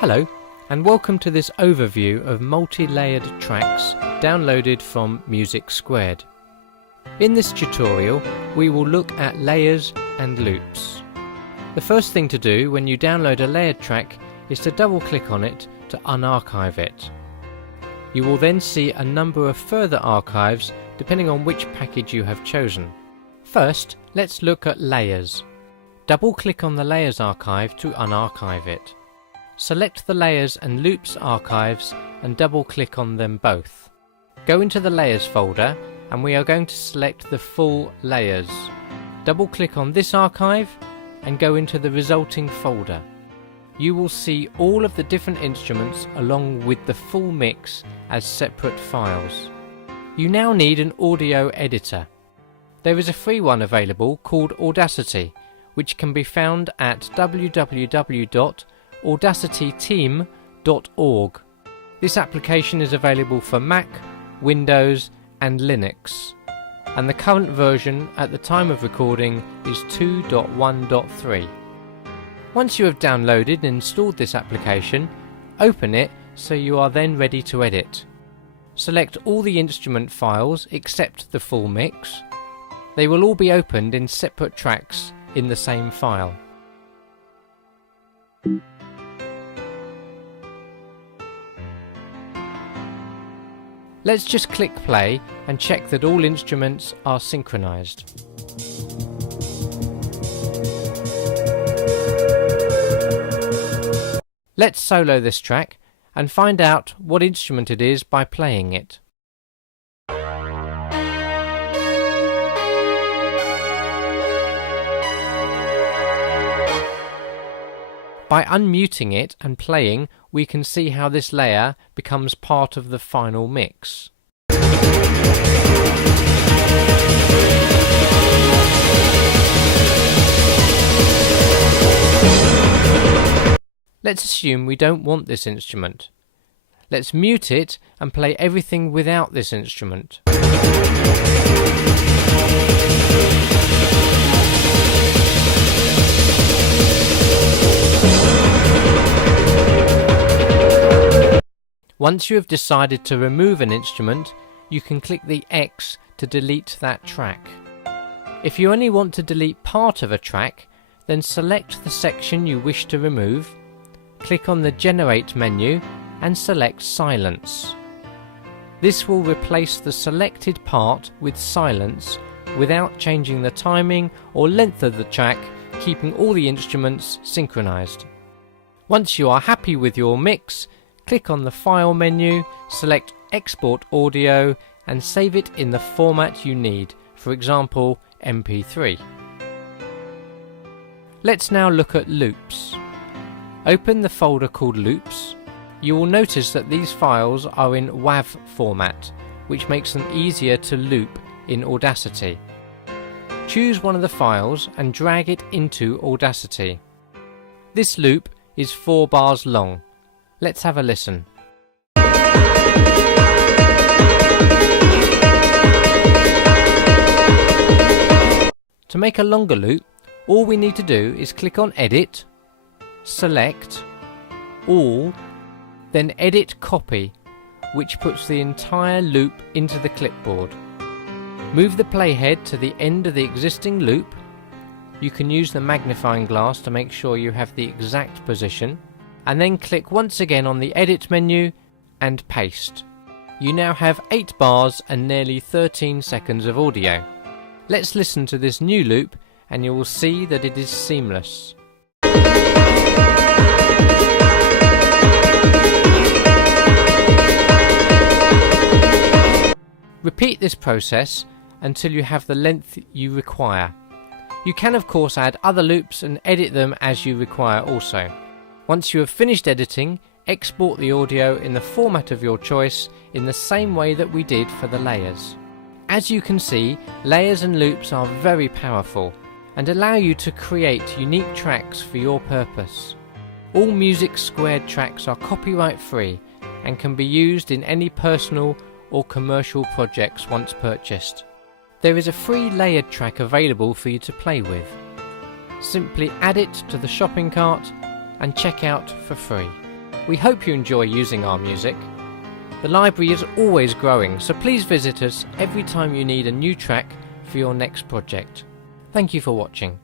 Hello, and welcome to this overview of multi-layered tracks downloaded from Music Squared. In this tutorial, we will look at layers and loops. The first thing to do when you download a layered track is to double-click on it to unarchive it. You will then see a number of further archives depending on which package you have chosen. First, let's look at layers. Double-click on the Layers archive to unarchive it. Select the Layers and Loops archives and double-click on them both. Go into the Layers folder and we are going to select the full layers. Double-click on this archive and go into the resulting folder. You will see all of the different instruments along with the full mix as separate files. You now need an audio editor. There is a free one available called Audacity, which can be found at www.audacityteam.org. This application is available for Mac, Windows and Linux, and the current version at the time of recording is 2.1.3. Once you have downloaded and installed this application, open it so you are then ready to edit. Select all the instrument files except the full mix. They will all be opened in separate tracks in the same file. Let's just click play and check that all instruments are synchronized. Let's solo this track and find out what instrument it is by playing it. By unmuting it and playing, we can see how this layer becomes part of the final mix. Let's assume we don't want this instrument. Let's mute it and play everything without this instrument. Once you have decided to remove an instrument, you can click the X to delete that track. If you only want to delete part of a track, then select the section you wish to remove, click on the Generate menu and select Silence. This will replace the selected part with silence without changing the timing or length of the track, keeping all the instruments synchronized. Once you are happy with your mix, click on the File menu, select Export Audio and save it in the format you need, for example MP3. Let's now look at loops. Open the folder called Loops. You will notice that these files are in WAV format, which makes them easier to loop in Audacity. Choose one of the files and drag it into Audacity. This loop is 4 bars long. Let's have a listen. To make a longer loop, all we need to do is click on Edit, select All, then Edit Copy, which puts the entire loop into the clipboard. Move the playhead to the end of the existing loop. You can use the magnifying glass to make sure you have the exact position, and then click once again on the Edit menu and paste. You now have 8 bars and nearly 13 seconds of audio. Let's listen to this new loop and you will see that it is seamless. Repeat this process until you have the length you require. You can of course add other loops and edit them as you require also. Once you have finished editing, export the audio in the format of your choice in the same way that we did for the layers. As you can see, layers and loops are very powerful and allow you to create unique tracks for your purpose. All Music Squared tracks are copyright free and can be used in any personal or commercial projects once purchased. There is a free layered track available for you to play with. Simply add it to the shopping cart and check out for free. We hope you enjoy using our music. The library is always growing, so please visit us every time you need a new track for your next project. Thank you for watching.